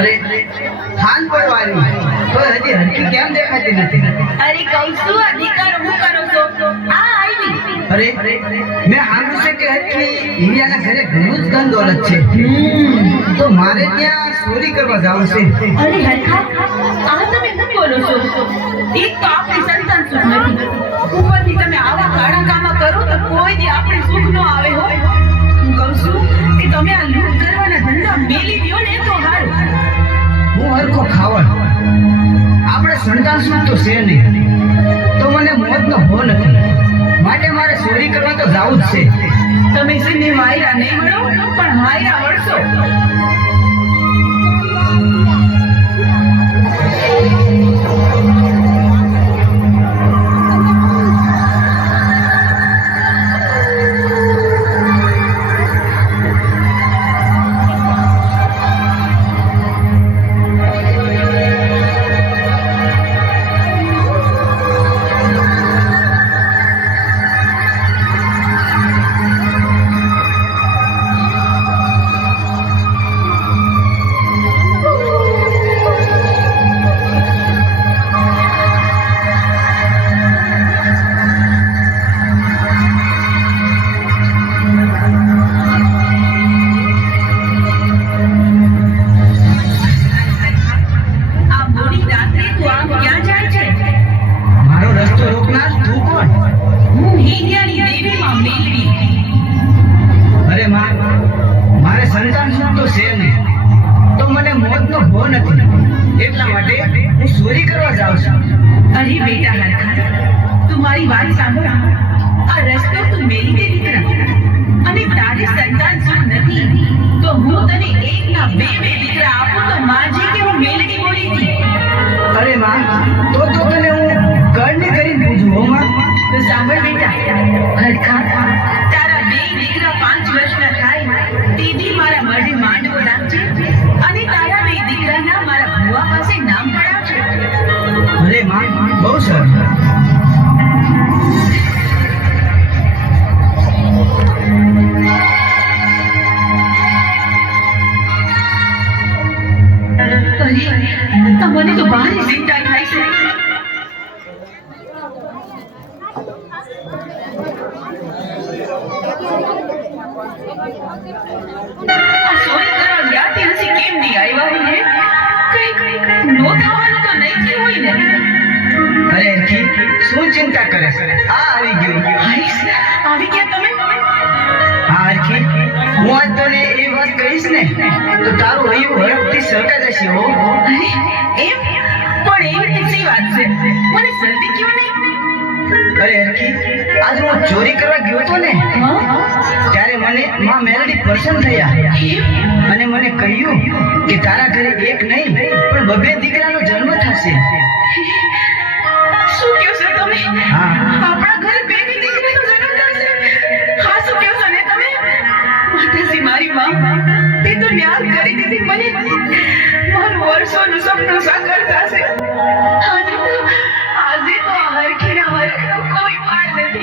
અરે ખાન પડવાની તો હજી હરકી કેમ દેખાતી નથી? અરે કહું છું અધિકાર હું કરો છો આ આવી. અરે મેં સાંભળ્યું છે કે હરકી ઇન્ડિયાના ઘરે ઘણું જ ધન દોલત છે, તો મારે ત્યાં ચોરી કરવા જવું છે. અરે હરખા આ તમે શું બોલો છો? એક તો આપણી સંતાન સુખ નથી, ઉપરથી તમે આવા કાળા કામા કરો તો કોઈ દી આપણે સુખ ન આવે હોય. હું કહું છું કે તમે આ લૂંટ કરવાના ધંધા મેલી દ્યો ને તો સારું. હું હરખો ખાવડ આપણે સંતાન સુખ તો છે નહીં, તો મને મોતનો ભો નથી, માટે મારે ચોરી કરવા તો જવું જ છે. તમે સિંહને વાયરા નહીં મળો પણ હાયરા વળશો. અરે બેટા હરખા, તું મારી વાત સાંભળ. આ રસ્તો તું મેલી દે દીકરા, અને તારી સંતાન સુખ નથી તો હું તને એકના બે દીકરા આપું તો માજી કે હું મેલડી બોલી હતી. અરે માં, તો તને હું કળની કરીને પૂછું હો માં. તો સાંભળ બેટા હરખા, તારા બે દીકરા 5 વર્ષના થાય તેથી મારા મઢે માંડવો રાખજે, અને તારા બે દીકરાના મારા ભુવા પાસે નામ પડાવજે. અરે માં, બહુ સરસ. મને તો ભારી ચિંતા થાય છે. કેમ નહીં આવ્યા હોય? કઈ નો થવાનું તો નહીં થયું હોય ને? અરે શું ચિંતા કરે છે? આવી ગયું. આવી ગયા તમે? હા હરખી, હું આજ તને એ વાત કહીશ ને તો તારું હૈયું હરખથી સરકા જશે હો. અરે એમ પણ એવી કેટલી વાત છે, મને જલ્દી ક્यों નહીં? અરે હરખી, આજ હું ચોરી કરવા ગયો હતો ને ત્યારે મને માં મેલડી પસંદ થયા અને મને કહ્યું કે તારા ઘરે એક નહીં પણ 2 દીકરાનો જન્મ થશે. શું કહો છો તમે? હા, આપણા ઘરે 2 દીકરાનો જન્મ થશે? હા, શું કહો છો ને તમે? માતાજી મારી માં, તે તો ન્યાલ કરી દીધી મને. મારું વર્ષોનું સપનું સાકાર થશે. આજે તો હરખીના હરખનો કોઈ પાડ નથી.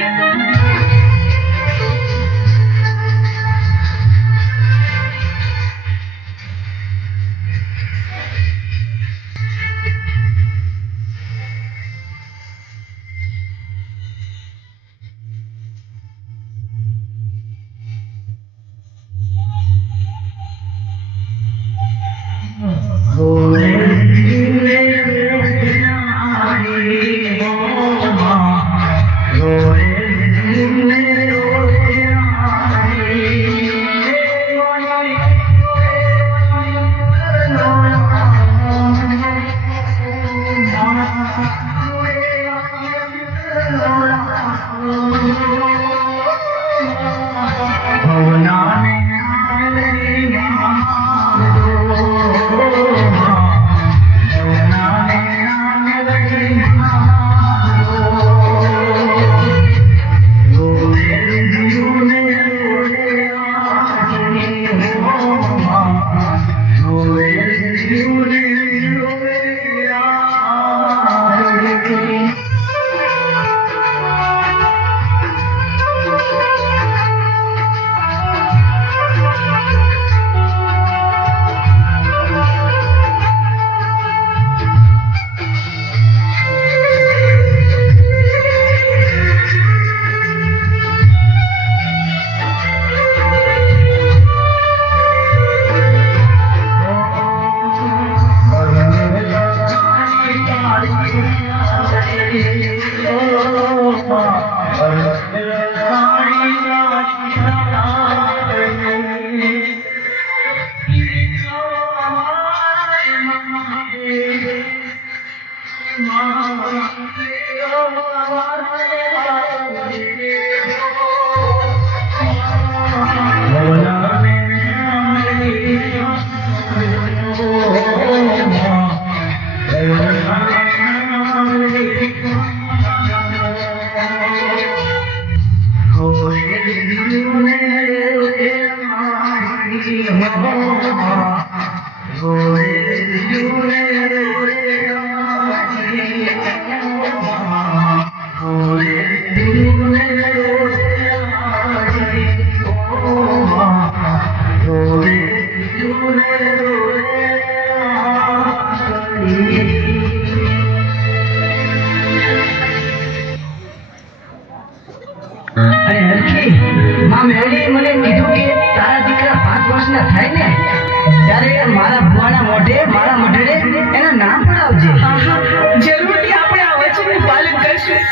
અરે હરખી, માં મેરડીએ મને કીધું કે તારા દીકરા 5 વર્ષના થાય ને ત્યારે મારા ભુવાના મોઢે મારા મઢડે એના નામ પડાવજે. આહા, જરૂરથી આપણે આ વચનનું પાલન કરશું.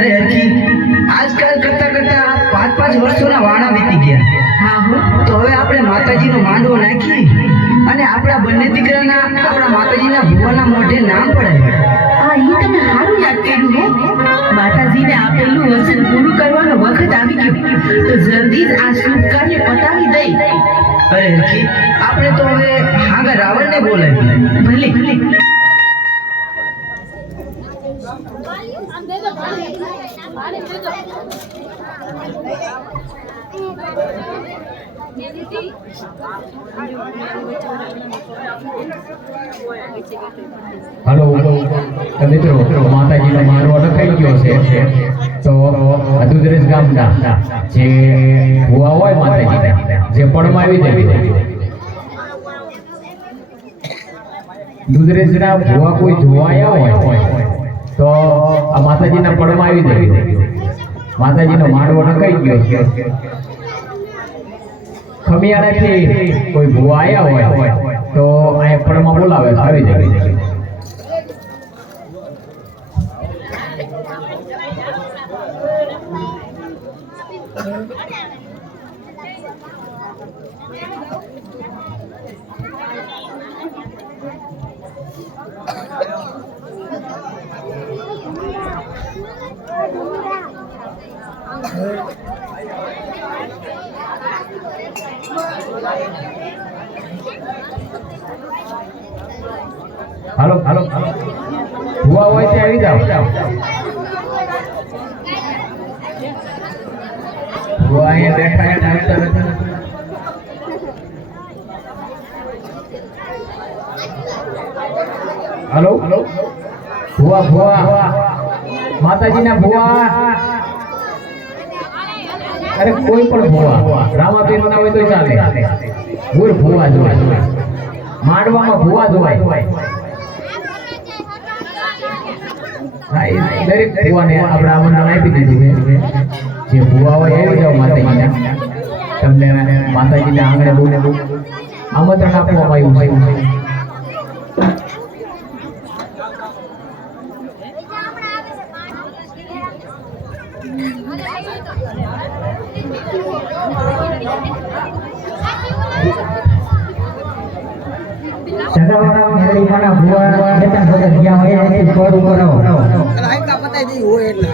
અરે હરખી, આજકાલ કરતા કરતા 5 વર્ષોના વાણા વીતી ગયા. હા હો, તો હવે આપણે માતાજીનો માંડવો નાખી અને આપણા બંને દીકરાના આપણા માતાજીના ભુવાના મોઢે નામ પડાવ્યા. આ ઈ તમે સારું યાદ કર્યું હો. માતાજીને આપેલું વચન પૂરું કરવાનો વખત આવી ગયો, તો જલ્દી જ આ શુભ કાર્ય પતાવી દઈ. અરે હરખી, આપણે તો હવે આગળ રાવણને બોલાવી. ભલે ભલે. હાલો મિત્રો, માતાજીનો માંડવો લખાઈ ગયો છે. તો દુધરેજ ગામના જે ભુવા હોય માતાજીના, જે પડમાં આવી જાય દુધરેજના ભુવા કોઈ જોવાયા હોય તો આ માતાજીના પડમાં આવી જાય. માતાજીનો માંડવો નખાઈ ગયો છે. ખમિયાળાથી કોઈ ભુવા આવ્યા હોય તો આ પડમાં બોલાવે તો આવી જાય. હાલો હાલો ભુવા હોય ત્યાં આવી જાઓ. ભુવા અહીંયા બેઠા. હાલો ભુવા ભુવા માતાજીના ભુવા. અરે કોઈ પણ ભુવા રામાપીર ના હોય તો ચાલે. ગુર ભુવા જોવાય. માંડવામાં ભુવા જોવાય. દરેક ભુવાને આપણે આમંત્રણ આપી દીધું છે. જે ભુવા હોય આવી જાઓ માતાજીના. તમને માતાજીના આંગણે બહુ આમંત્રણ આપવામાં આવ્યું છે. સદાવાળા મેરડીમાંના ભુવા જેટલા ભગત ગયા હોય એથી પર ઉપર આવો. લાઈકા પતાઈ દી હોય એટલે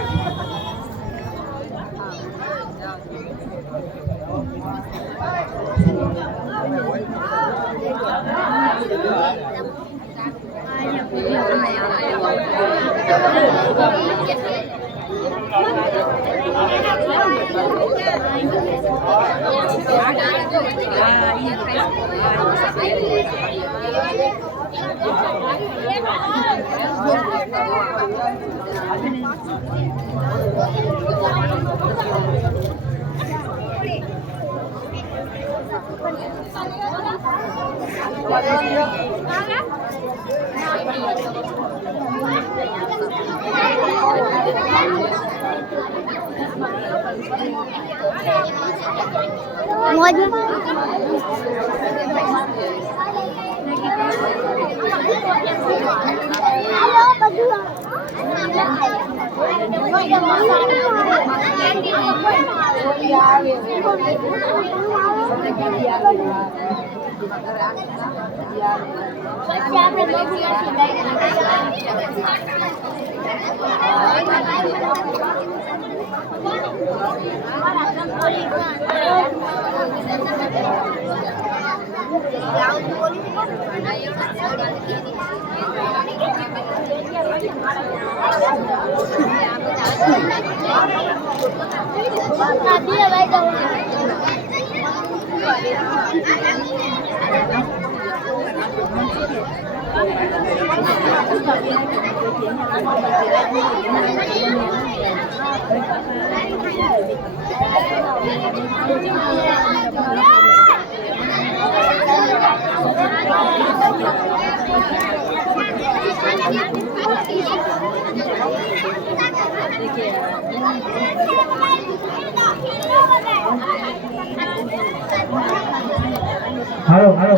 હાલો હાલો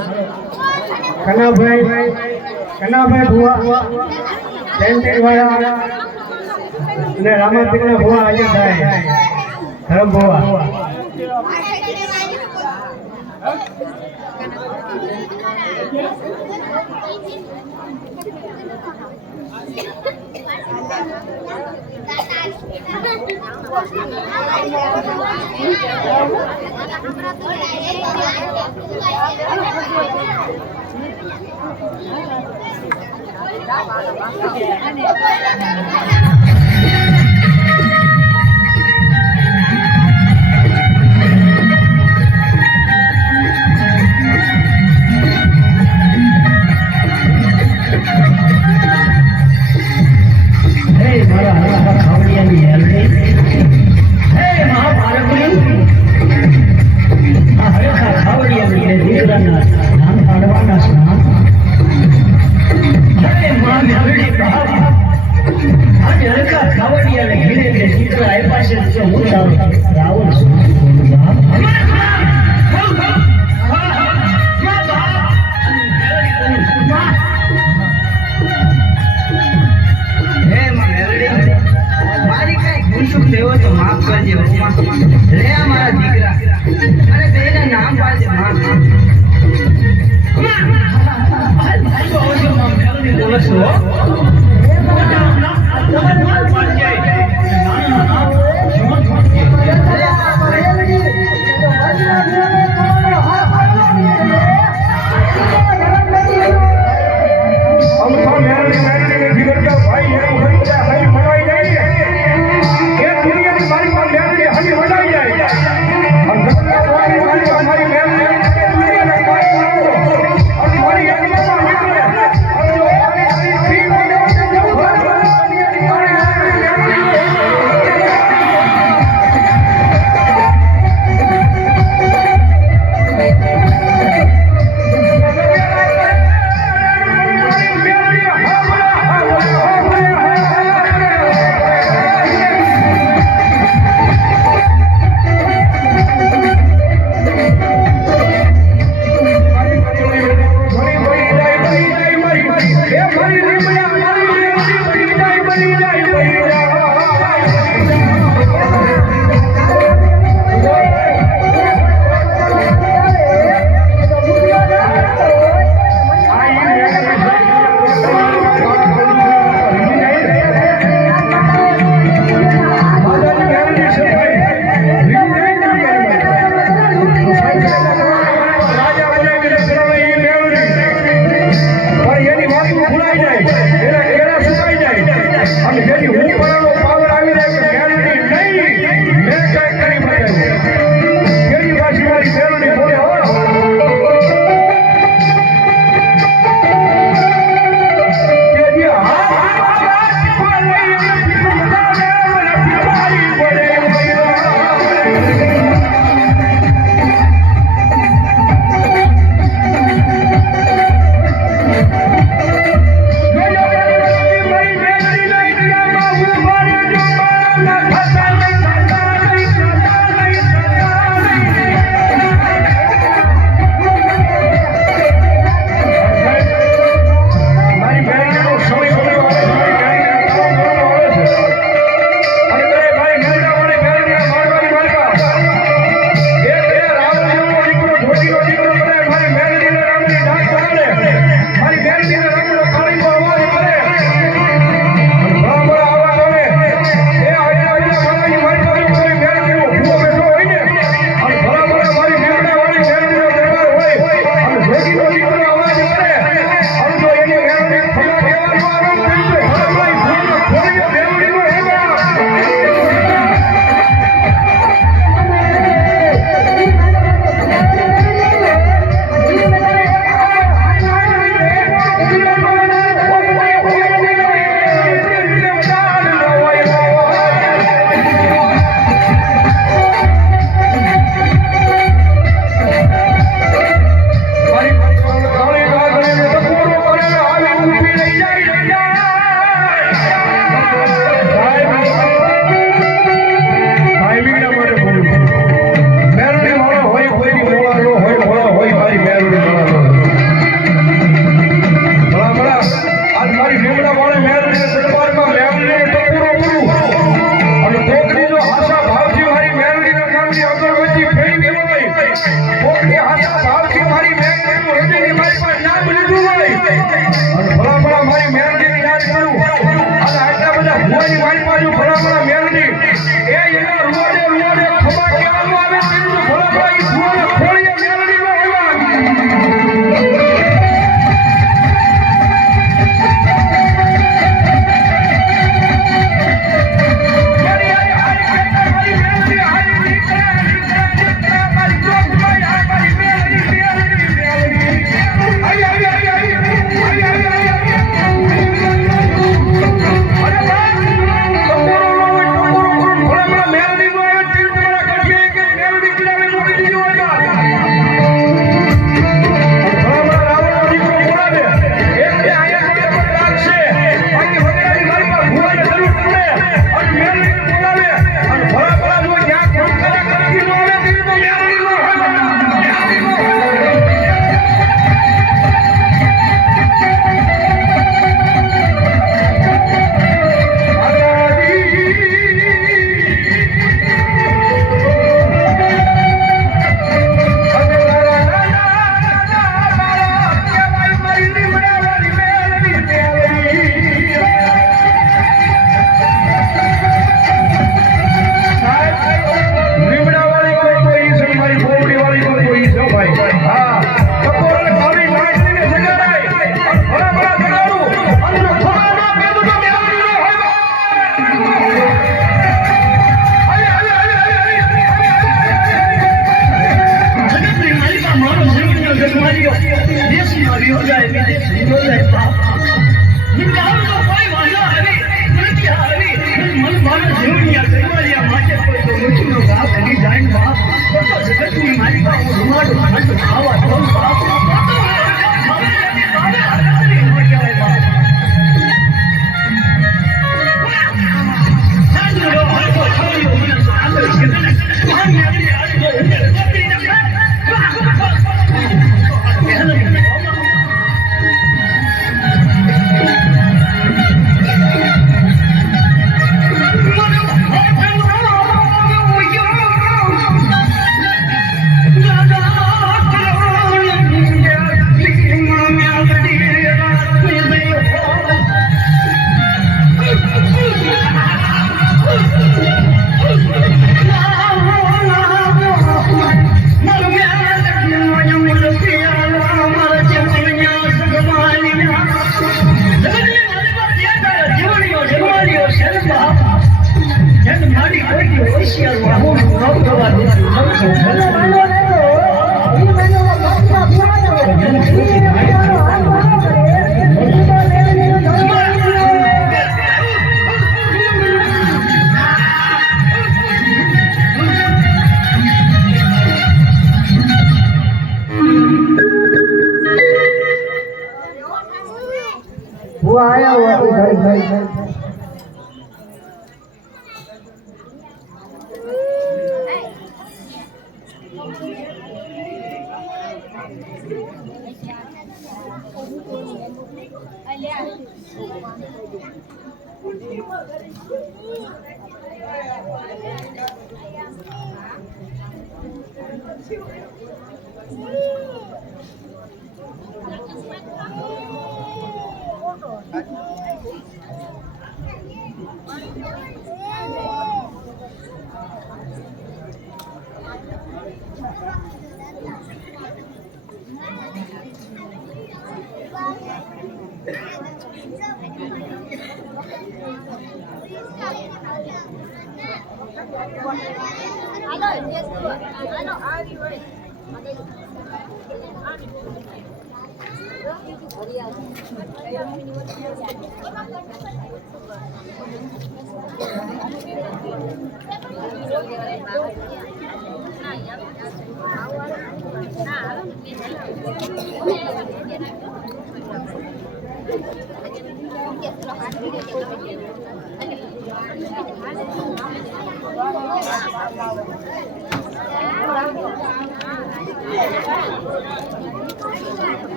કનાભાઈ ભુવા વાળા અને રામાપીરના ભુવા હાજર થાય. ધરમ ભુવા જાય વિજય સુંદર જાય બાપ નિકાલનો કોઈ વાંધો આવે નથી આવે મન મારા જીવનિયા કરવાલિયા માટે કોઈ તો મુઠીનો ઘા કરી જાય ને બાપ તો જગતની મારી પાસે રૂમાડો ખંડ ખાવા દઉં બાપ वो आया हुआ है घर घर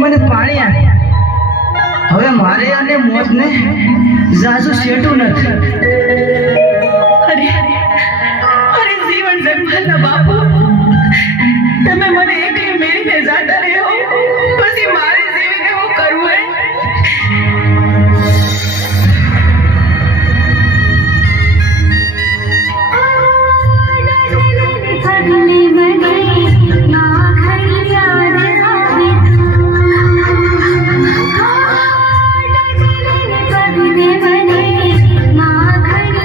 મને પાણી આપ્યા હવે મારે અને મોતને જાજુ શેઠું નથી અરે અરે જીવન જન્મના બાપુ તમે મને એકલી મેળીને જાતા રહ્યો પછી મારે જીવીને હું કરવું હે माँ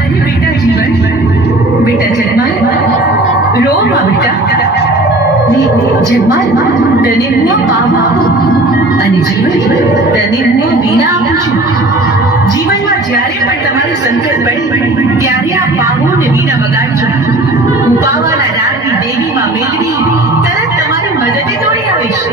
અરે બેટા જીવન, બેટા જન્માલ, રો માં બેટા. જન્માલ, તને હું પાવા અને જીવન તને હું વીણા આપું છું. જીવનમાં જ્યારે પણ તમારે સંકટ પડે ત્યારે આ પાવો ને વીણા વગાડજો. પાવાના રાગની દેવીમાં મેળવી તરત તમારી મદદે દોડી આવીશ.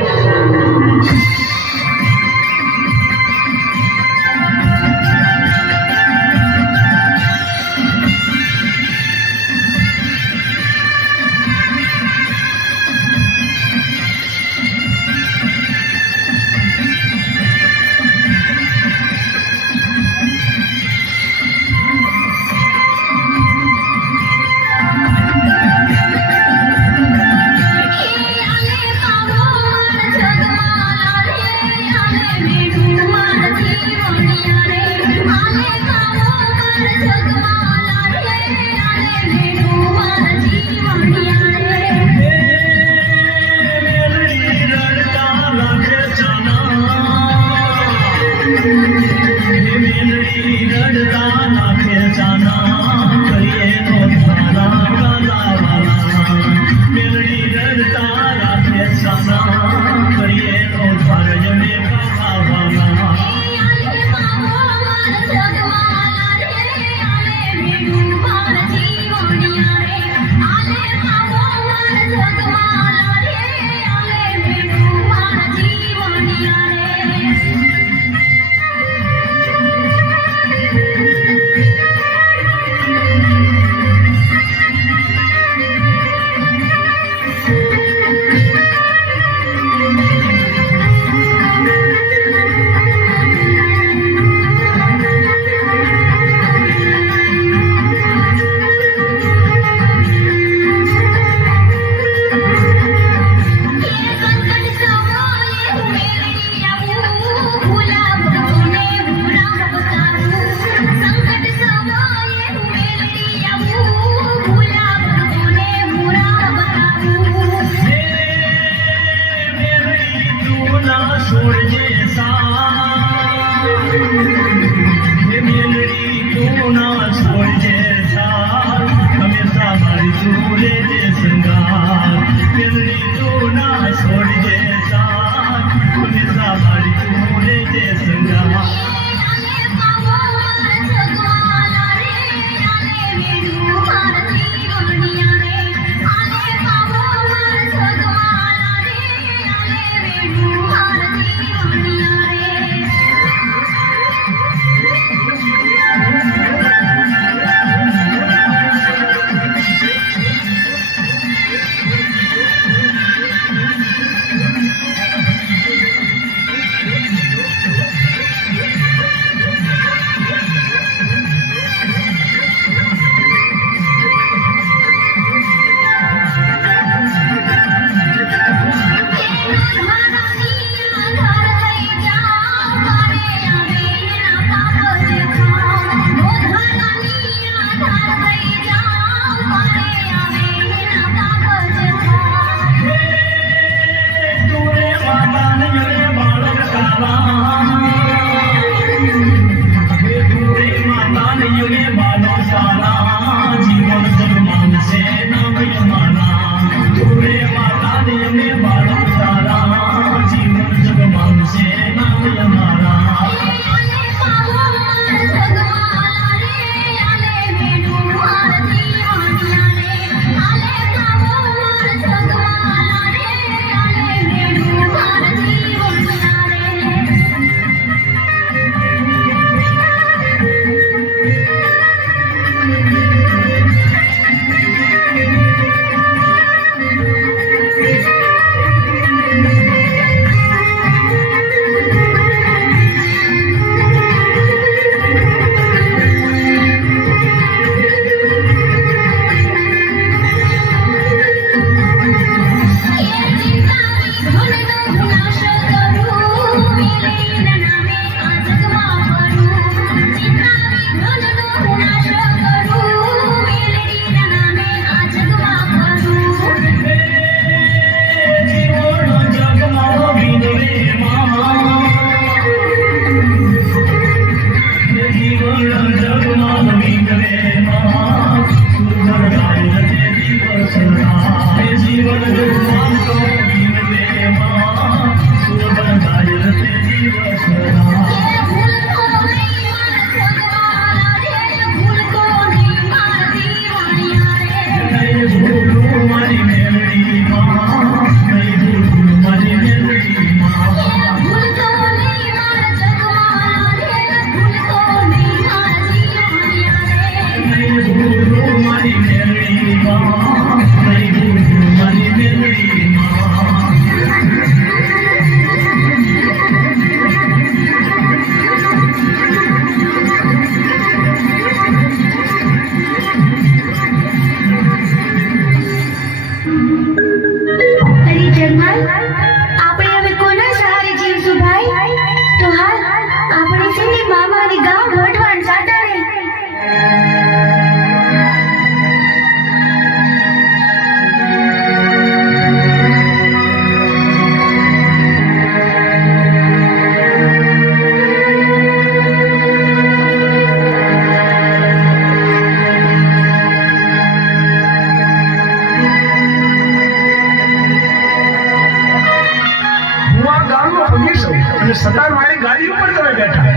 સતાર મારી ગાડી ઉપર તમે બેઠા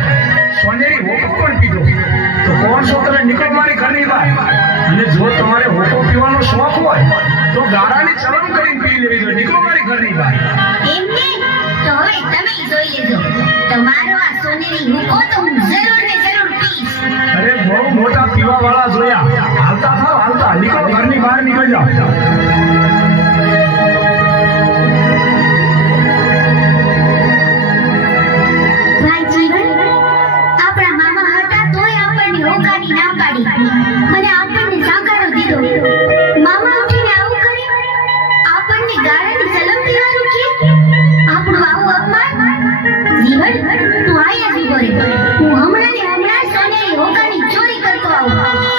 સોનેરી હોકો પણ પીધો તો કોણ છો તમે નીકળ મારી ઘરની બહાર અને જો તમારે હોકો પીવાનો શોખ હોય તો ગાળાની ચલમ કરીને પી લેવી જોઈએ નીકળો મારી ઘરની બહાર એમને તો હવે તમે જોઈ લેજો તમારો આ સોનેરી હુકો તો હું જરૂર ને જરૂર પીશ અરે બહુ મોટા પીવા વાળા જોયા હાલતા થાવ હાલતા નીકળો ઘરની બહાર નીકળી જાઓ ભાઈ જીવન આપણા મામા હતા તોય આપણને હોકાની ના પાડી અને આપણને સાકારો દીધો મામા ઉઠીને આવું કર્યું આપણને ગાળાની સલમ પીવાનું કે આપણું આવું અપમાન જીવન તું આયા જ ઉભો રહે હું હમણાં ને હમણાં સોનેરી હોકાની ચોરી કરતો આવું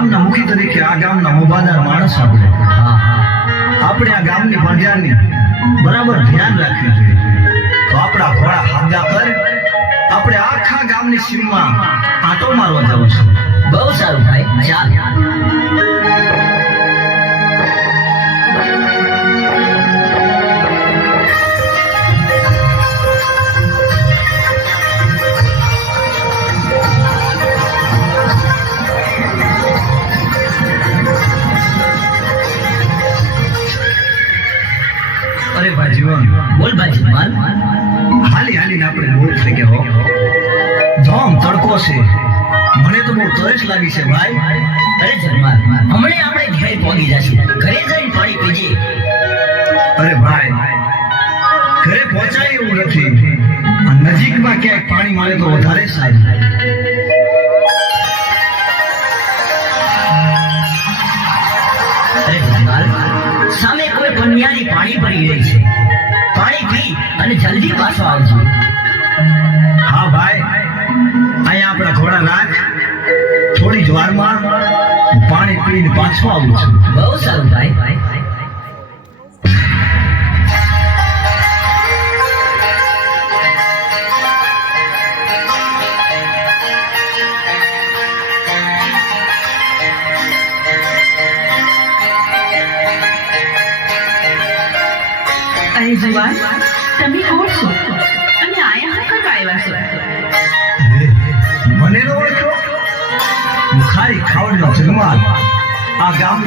ગામના મુખી તરીકે આ ગામના મોભાદાર માણસ આપણે આ ગામની પ્રજાની બરાબર ધ્યાન રાખવી જોઈએ. તો આપણા ઘોડા હાંગા પર આપણે આખા ગામની સીમમાં આંટો મારવા જવું છે. બહુ સારું ભાઈ, ચાલ. અરે ભાઈ જીવન, બોલ ભાઈ જમાલ. હાલી હાલીને આપણે મોડ થઈ ગયા હો. ધોમ તડકો છે, મને તો બહુ તરસ લાગી છે ભાઈ. અરે જમાલ, હમણે આપણે ઘરે પહોંચી જશે. ઘરે જઈને પાણી પીજે. અરે ભાઈ, ઘરે પહોંચાય એવું નથી. આ નજીકમાં ક્યાંક પાણી મળે તો વધારે સારું. અરે જમાલ, સામે કોઈ પનિયારી પાણી ભરી રહી છે. પાણી પી અને જલ્દી પાછો આવજો. હા ભાઈ, અહીંયા આપણા ઘોડા રાખ. થોડી જ વારમાં હું પાણી પીને પાછો આવું છું. બહુ સારું ભાઈ. અરે જુવાન, તમે કોણ છો અને આયા શું કરવા આવ્યા છો? મને ન ઓળખો? હું ખારી ખાવડનો જગમાલ. આ ગામ